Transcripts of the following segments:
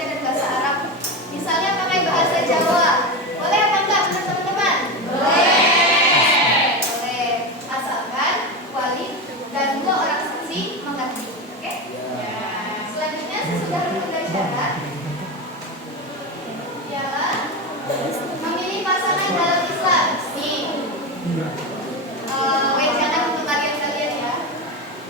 Indonesia dan bahasa Arab. Misalnya pakai bahasa Jawa. Boleh apa enggak menurut teman-teman? Boleh. Boleh. Asalkan wali dan dua orang saksi mengerti. Oke? Ya. Selanjutnya sesudah rukun dan syarat ialah memilih pasangan dalam Islam. Nih. Wejangan untuk kalian-kalian ya.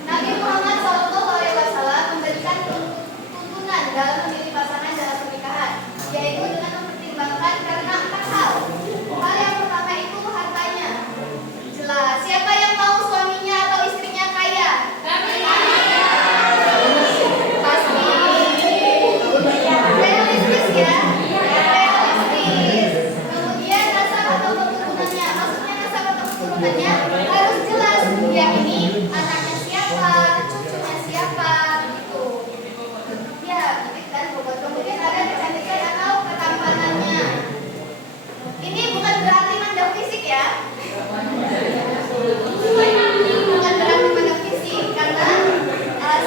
Nabi Muhammad SAW memberikan tuntunan dalam memilih pasangan dalam pernikahan, yaitu dengan mempertimbangkan karena 4 hal. Hal yang pertama itu hartanya. Jelas. Siapa yang mau suaminya atau istrinya kaya? Pasti. Realistis ya. Realistis. Kemudian nasab atau keturunannya. Maksudnya nasab atau keturunannya harus jelas. Dia ini anaknya siapa, cucunya siapa, gitu. Ya, gitu kan. Kemudian ada kecantikan atau ketampanannya. Ini bukan berarti mandang fisik ya. Bukan berarti mandang fisik, karena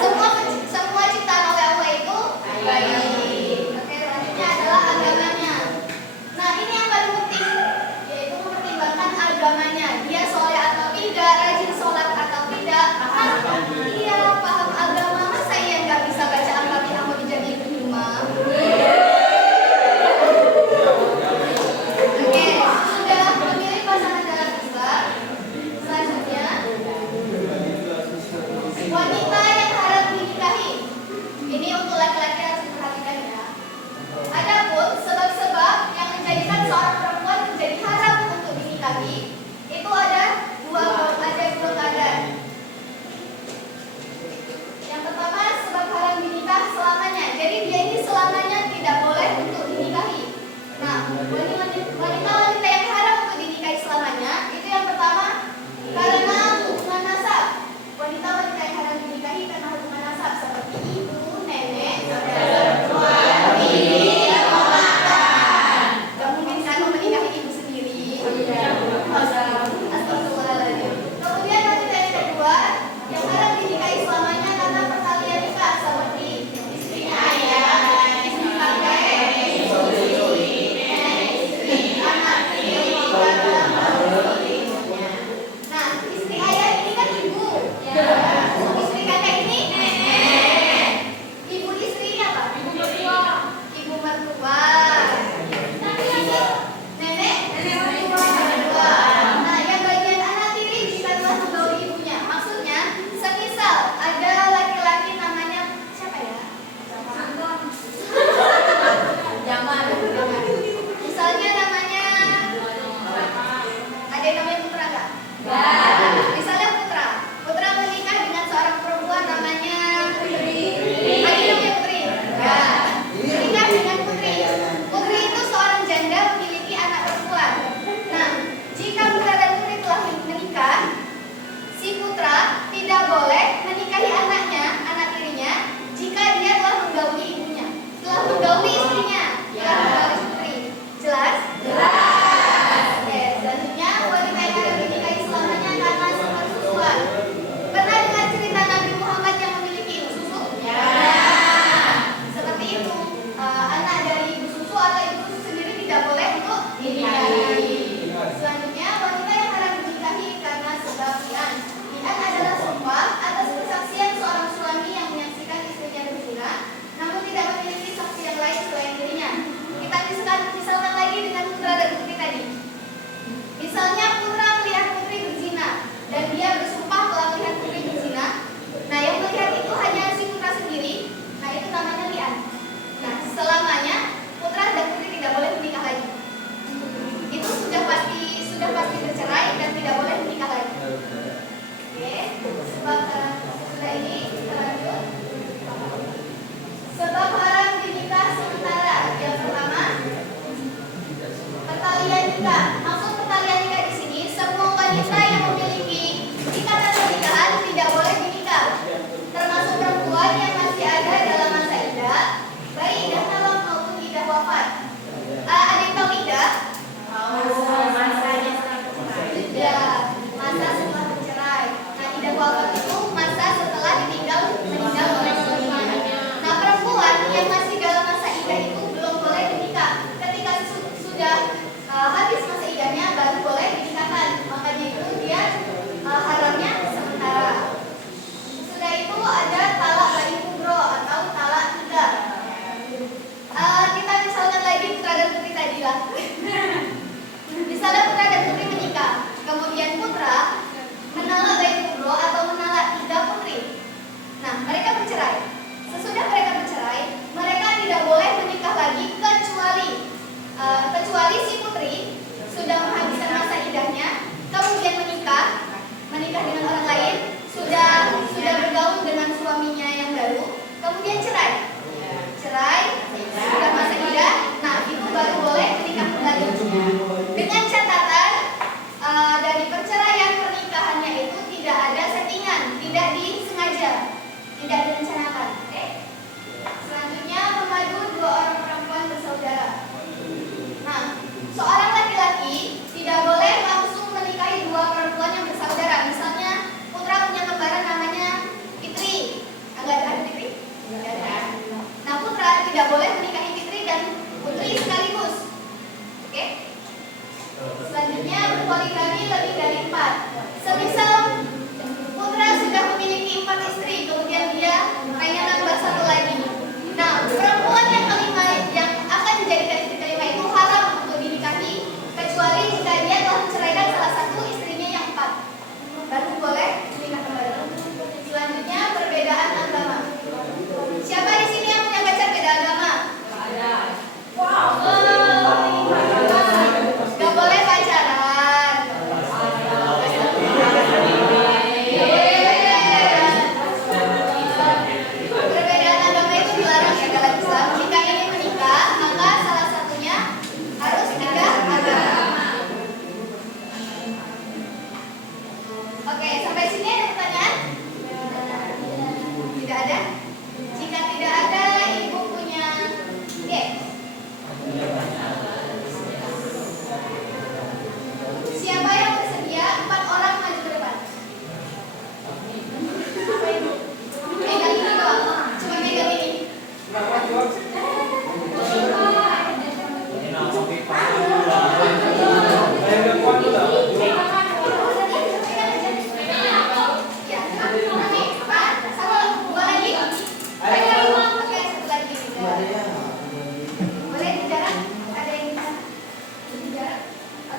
semua ciptaan oleh Allah itu baik. Oke, selanjutnya adalah agamanya. Nah, ini yang paling penting, yaitu mempertimbangkan agamanya. Dia soleh atau tidak, rajin sholat atau tidak. Iya, paham agama. Masa iya nggak bisa baca Al-Fatihah mau dijadiin di rumah? Oke, sudah memilih pasangan dalam Islam. Selanjutnya, wanita yang haram dinikahi. Ini untuk laki-laki harus diperhatikan ya. Adapun sebab-sebab yang menjadikan seorang perempuan menjadi haram untuk dinikahi, itu ada dua keadaan. Yang pertama, sebab haram dinikah selamanya. Jadi dia ini selamanya tidak boleh untuk dinikahi. Nah, wanita-wanita yang haram untuk dinikahi selamanya, itu yang pertama karena hubungan nasab. Wanita-wanita yang haram dinikahi karena hubungan nasab seperti ibu, nenek, saudara, bibi, ponakan. Gak mungkin kan mau menikahi ibu sendiri. Astagfirullahaladzim. Kemudian wanita yang kedua yang haram dinikahi selamanya karena perkalian nikah seperti istri ayah, istri kakek, istri nenek, istri anak, istri nah, istri ayah ini kan ibu. Istri kakek ini nenek. Ibu istri ini apa? Ibu mertua. Ibu mertua. Nenek mertua. Nah, yang bagian anak tiri jika telah membawa ibunya. Maksudnya, semisal ada laki-laki namanya siapa ya? Jamal. Misalnya namanya ada yang namanya Putra nggak? Misalnya Putra menikah dengan seorang perempuan namanya Putri. Ada yang namanya Putri? Ya. Menikah dengan Putri. tidak boleh menikahi fitri dan putri sekaligus. Oke? Selanjutnya berpoligami lebih dari 4. Semisal putra sudah memiliki 4 istri, kemudian dia pengen nambah 1 lagi. Nah, perempuan yang kelima yang akan dijadikan istri kelima itu haram untuk dinikahi, kecuali jika dia telah menceraikan salah satu istrinya yang 4. Baru boleh menikah kembali. Selanjutnya perbedaan agama. Siapa di sini yang punya pacar beda agama? Wow. Gak boleh pacaran. Perbedaan agama itu dilarang ya dalam Islam. Jika ingin menikah, maka salah satunya harus beda agama. Oke, sampai sini ada pertanyaan? Tidak ada? Jika tidak ada, ibu punya siapa yang bersedia 4 orang maju ke depan? Pegang ini doang. Cuma pegang ini.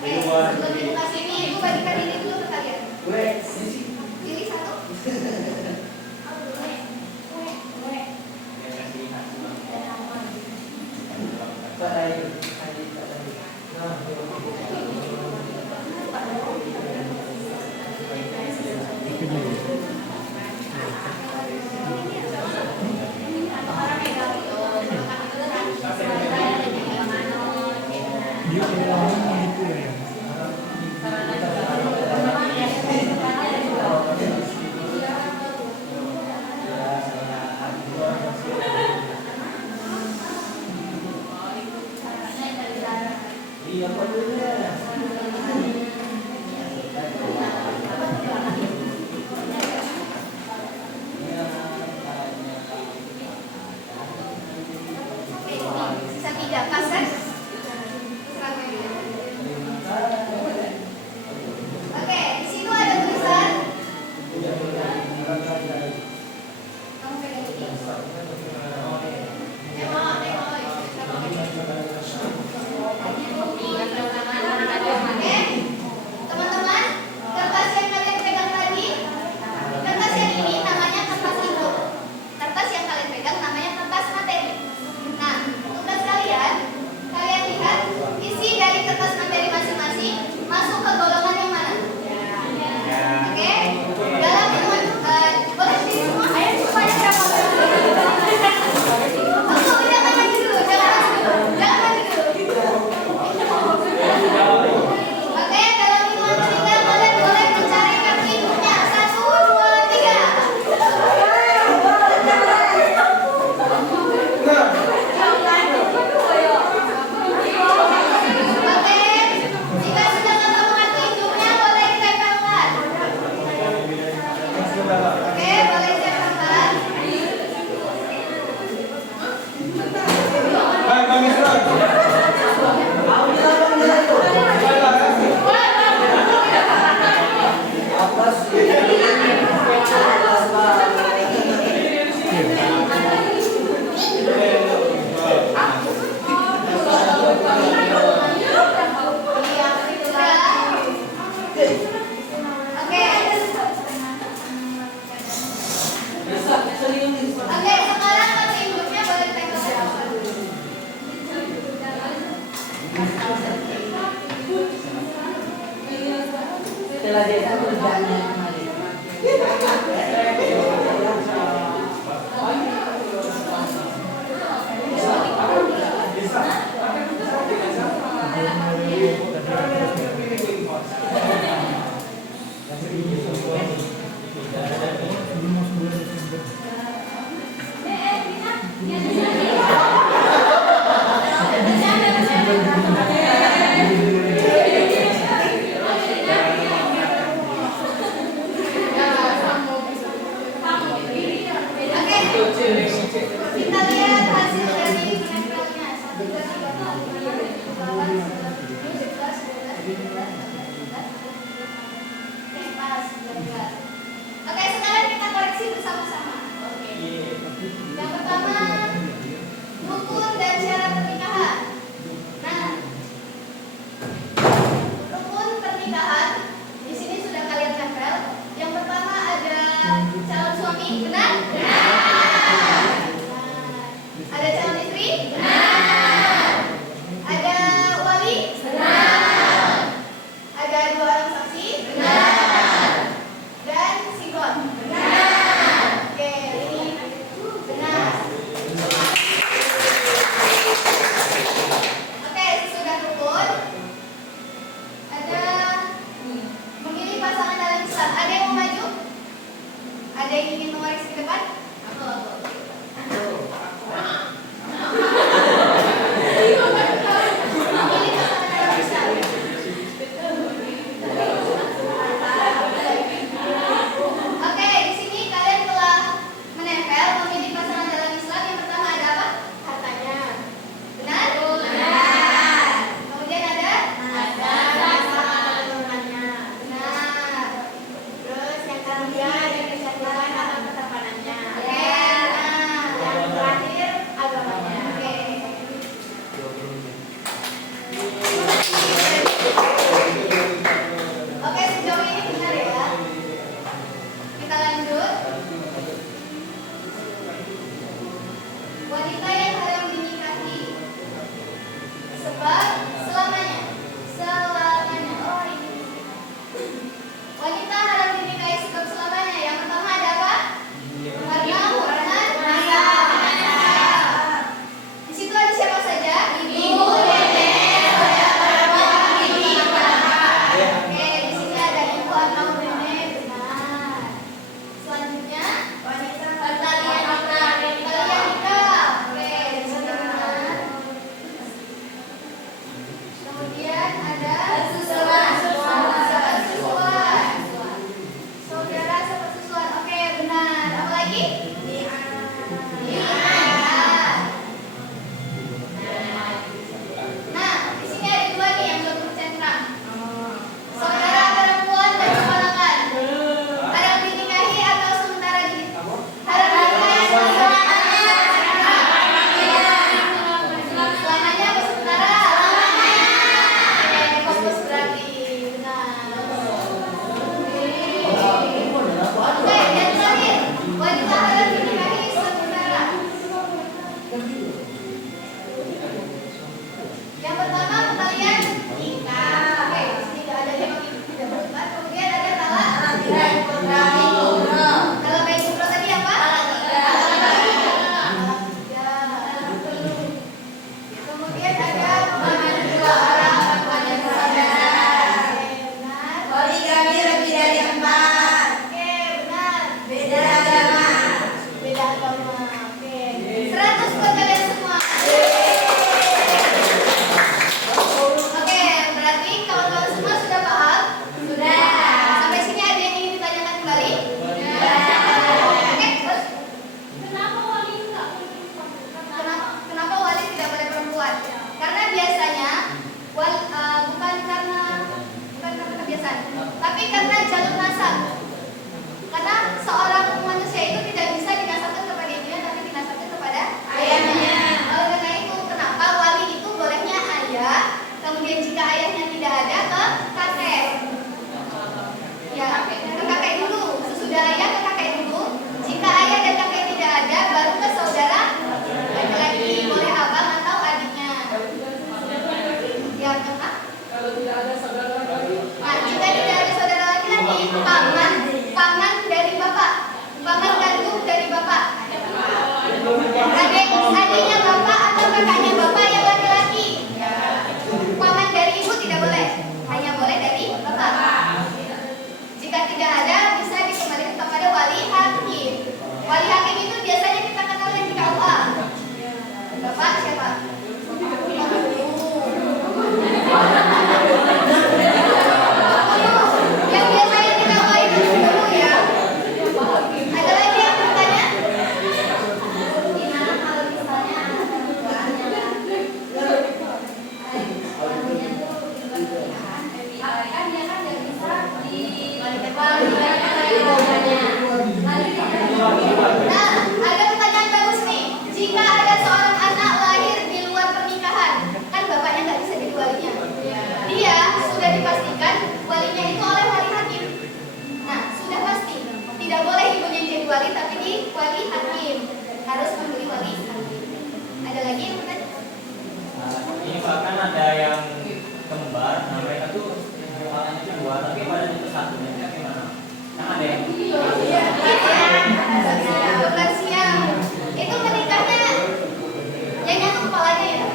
Sebelum ibu kasih ini, ibu bagikan ini dulu ke kalian. Pilih 1. Sisa 3 kaset. Oke, di situ ada tulisan. Kamu pegang ini. Oke, teman-teman, kertas yang kalian pegang tadi, kertas yang ini namanya kertas ibu. Kertas yang kalian pegang namanya kertas materi. Nah, tugas kalian lihat isi dari kertas materi masing-masing masuk ke golongan yang mana? Oke, dalam hitungan boleh sih semua. Ayo supaya berapa? Tunggu, jangan maju dulu, jangan maju dulu. Oke, dalam hitungan 3 kalian boleh mencari kartu ibunya. 1, 2, 3. Oke, jika sudah ketemu kartu induknya boleh ditempelkan. Oke, boleh ditempelkan. Oke, sekarang kartu induknya boleh ditempelkan. Setelah dia kerjanya kemarin. Yang pertama kalian jika, oke, tidak ada yang tidak berubah. Kemudian ada talak kalau baik kubro tadi apa? Kemudian ada mana dua orang tuanya bersaudara. Benar. Poligami lebih dari 4. Oke, benar. Beda agama. Beda agama. Oke. 100 buat kalian semua. Oke, berarti kawan-kawan semua sudah paham? Sudah. Sampai sini ada yang ingin ditanyakan kembali? Oke, terus kenapa wali tidak boleh perempuan? Karena biasanya bukan karena kebiasaan, tapi karena jalur nasab. Karena seorang manusia itu tidak bisa dinasabkan kepada ibunya, tapi dinasabkan kepada ayahnya. Oleh karena itu, kenapa wali itu bolehnya ayah, kemudian jika ayahnya tidak ada ke kakek. Ya, ke kakek dulu. Sesudah ayah ke kakek dulu. Jika ayah dan kakek tidak ada, baru ke saudara laki-laki, boleh abang atau adiknya. Ya, kenapa? Kalau tidak ada saudara lagi. Nah, jika tidak ada saudara laki-laki, paman dari bapak, paman kandung dari bapak, adiknya bapak atau kakaknya bapak yang laki-laki. Paman dari ibu tidak boleh, hanya boleh dari bapak. Jika tidak ada, bisa dikembalikan kepada wali hakim. Wali hakim itu biasanya kita kenal yang di KUA. Bapak siapa? Yang biasanya di KUA itu dulu ya. Ada lagi yang bertanya? Gimana kalau misalnya Nah, ada pertanyaan bagus nih. Jika ada seorang anak lahir di luar pernikahan, kan bapaknya nggak bisa jadi walinya. Dia sudah dipastikan walinya itu oleh wali hakim. Nah, sudah pasti tidak boleh ibunya yang jadi wali, tapi di wali hakim harus membeli wali hakim. Ada lagi yang bertanya? Ini bahkan ada yang kembar, nah mereka tuh kepalanya itu 2, tapi badannya itu 1. Nah, gimana? Kan ada yang Bukan siang. Itu menikahnya yang nyatu kepalanya ya?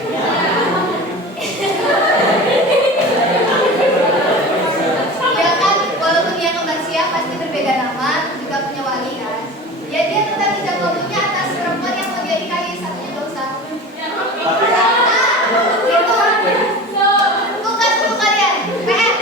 Ya kan, walaupun dia kembar siang pasti berbeda nama, juga punya wali kan. Ya dia tetap tidak walinya atas perempuan yang mau dia nikahi, satunya nggak usah. Itu tugas dulu kalian, PR.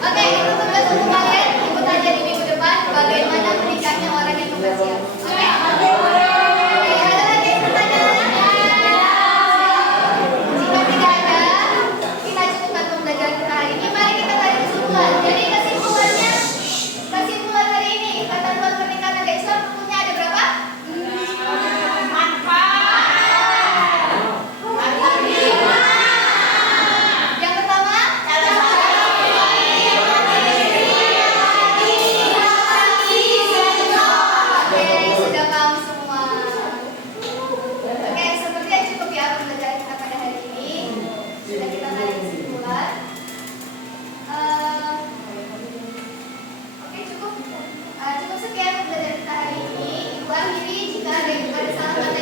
Oke, itu tugas untuk kalian. Ikut aja di minggu depan bagaimana menikahnya orang yang kembar siang. Oke? Oke, ada lagi pertanyaan? Jika tidak ada, kita cukupkan pembelajaran kita hari ini. Mari kita tarik kesimpulan. Jadi kesimpulan hari ini, ketentuan pernikahan agama Islam rukunnya ada berapa? 4. Yang pertama, oke, sudah paham semua. Oke, sepertinya cukup ya pembelajaran kita pada hari ini. Sudah kita tarik kesimpulan. Oke, cukup sekian pembelajaran kita hari ini. Ibu akhiri jika ada salah kata